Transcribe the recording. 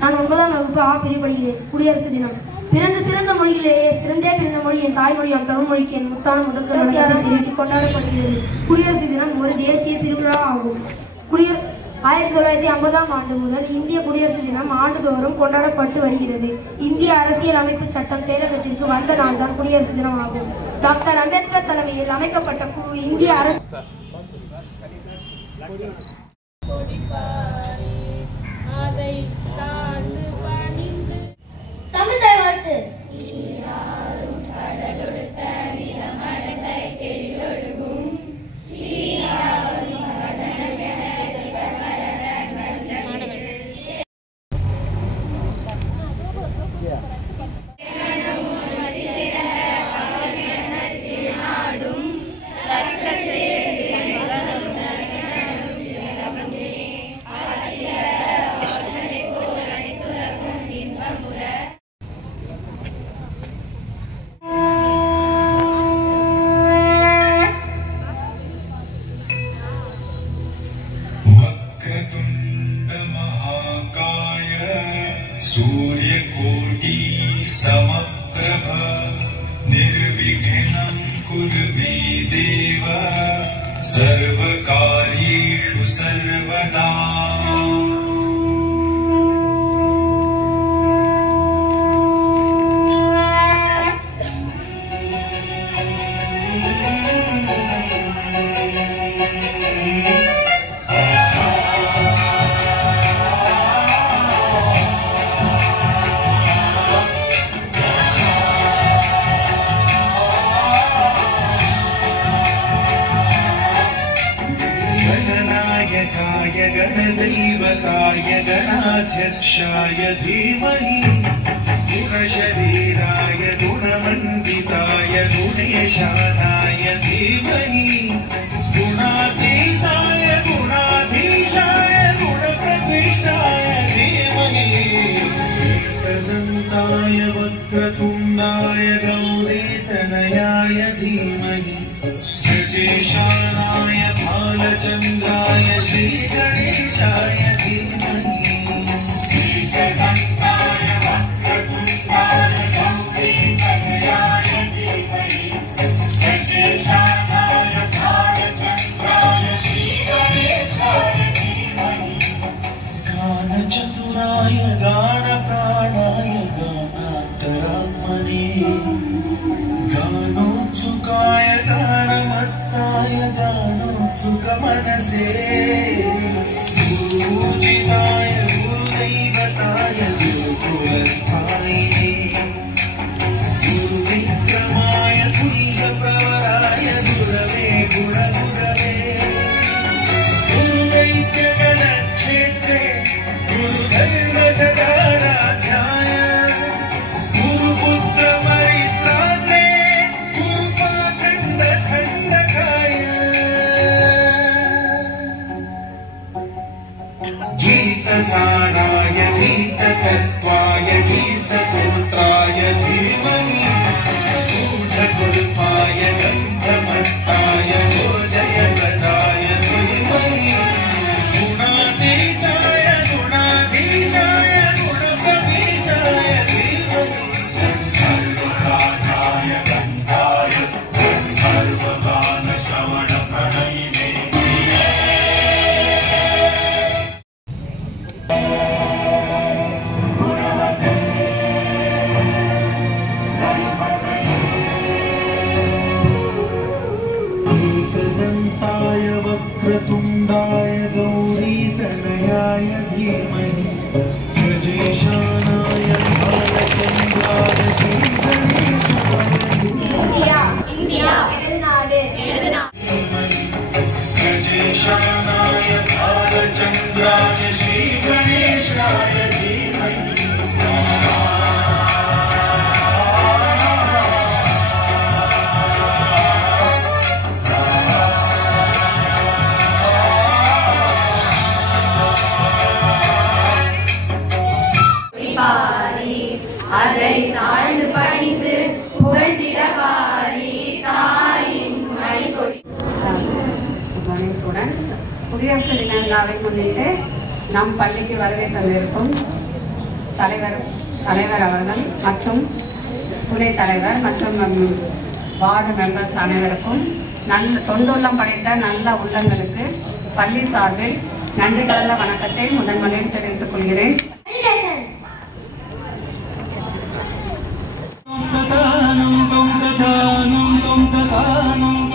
நான் 9ஆம் வகுப்பு ஆ பிரிவு படிக்கிறேன். குடியரசு தினம். பிறந்த சிறந்த மொழிகளிலேயே சிறந்தே பிறந்த மொழி என் தாய்மொழியாம் தமிழ் மொழிக்கு என் முத்தான முதற்கொண்டாடப்படுகிறது. குடியரசு தினம் ஒரு தேசிய திருவிழா ஆகும். 1950ஆம் ஆண்டு முதல் இந்திய குடியரசு தினம் ஆண்டுதோறும் கொண்டாடப்பட்டு வருகிறது. இந்திய அரசியல் அமைப்பு சட்டம் செயலகத்திற்கு வந்த நாள் தான் குடியரசு தினம் ஆகும். டாக்டர் அம்பேத்கர் தலைமையில் அமைக்கப்பட்ட குழு இந்திய அரசு தமிழ் தாய்வாழ்த்து. सूर्यकोटि समप्रभ निर्विघ्नं कुरु मे देव सर्वकार्येषु सर्वदा। गणदैवताय गणाध्यक्षाय धीमहि गुणशरीराय गुणमण्डिताय गुणेशानाय धीमहि गुणातीताय गुणाधीशाय गुणप्रविष्टाय धीमहि एकदन्ताय वक्रतुण्डाय गौरीतनयाय धीमहि गजेशानाय भालचन्द्राय श्रीगणेशाय धीमहि एकदन्ताय वक्रतुण्डाय गौरीतनयाय धीमहि गजेशानाय भालचन्द्राय श्रीगणेशाय धीमहि गानचतुराय गानप्राणाय गानान्तरात्मने गानोत्सुकाय गानमत्ताय गानोत्सुकमनसे गुरुपूजिताय गुरुदैवताय गुरुकुलस्थायिने गुरुविक्रमाय तुल्यप्रवराय गुरवे गुणगुरवे गुरुदैत्यगणक्षेत्रे गुरुदैवसदाराध्याय गुरुपुत्रमरित्रात्रे गुरुपाखण्डखण्डकाय गीतसाराय गीततत्त्वाय गीतपुत्राय धीमहि गूढकुल्पाय गन्धमत्ताय गोजयप्रदाय धीमहि गुणातीताय गुणाधीशाय गुणप्रविष्टाय धीमहि सर्वराजाय गन्धाय सर्वगानश्रवणप्रणयिने एकदन्ताय वक्रतुण्डाय गौरीतनयाय धीमहि गजेशानाय भालचन्द्राय श्रीगणेशाय இந்தியா எனது நாடு. गजेशानाय भालचन्द्राय श्रीगणेशाय धीमहि அதை தாழ்ந்து பணிந்து புகழ்ந்திட வாரி தாயின் மணிக்கொடி. குடியரசு தின விழாவை முன்னிட்டு நம் பள்ளிக்கு வருகை தந்திருக்கும் தலைவர் அவர்கள் மற்றும் துணைத் தலைவர் மற்றும் வார்டு மெம்பர்ஸ் அனைவருக்கும் நல்ல தொண்டுள்ளம் படைத்த நல்ல உள்ளங்களுக்கு பள்ளி சார்பில் நன்றி கலந்த வணக்கத்தை முதன்முறையில் தெரிவித்துக் கொள்கிறேன். Tom